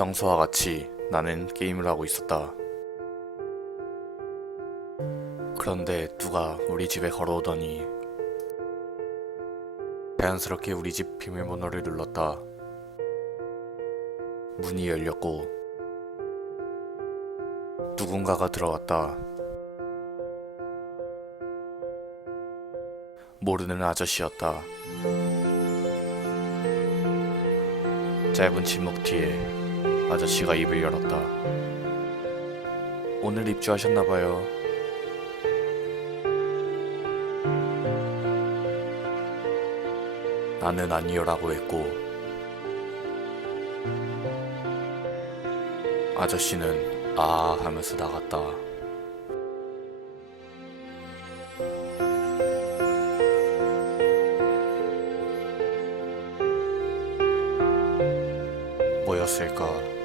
평소와 같이 나는 게임을 하고 있었다. 그런데 누가 우리 집에 걸어오더니 자연스럽게 우리 집 비밀번호를 눌렀다. 문이 열렸고 누군가가 들어왔다. 모르는 아저씨였다. 짧은 침묵 뒤에 아저씨가 입을 열었다. 오늘 입주하셨나봐요. 나는 아니요라고 했고, 아저씨는 아 하면서 나갔다. 뭐였을까?